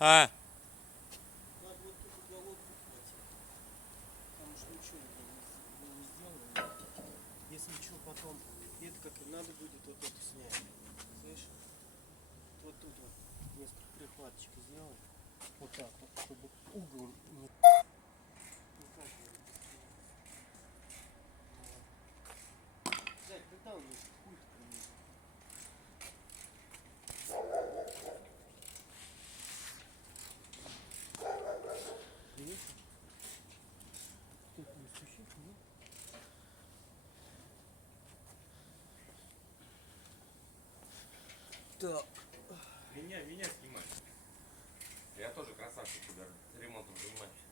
А, Надо вот тут уголок ухватить. Потому что ничего не сделано. Если что, потом это как и надо будет вот это снять. Слышишь? Вот тут вот несколько прихваточек сделать. Вот так вот, чтобы угол не... Ну как я это сделаю? Дядь, когда у меня пульт приедет? Приехал? Тут не стучит, нет? Так. Меня снимай. Я тоже красавчик, ремонтом занимаюсь.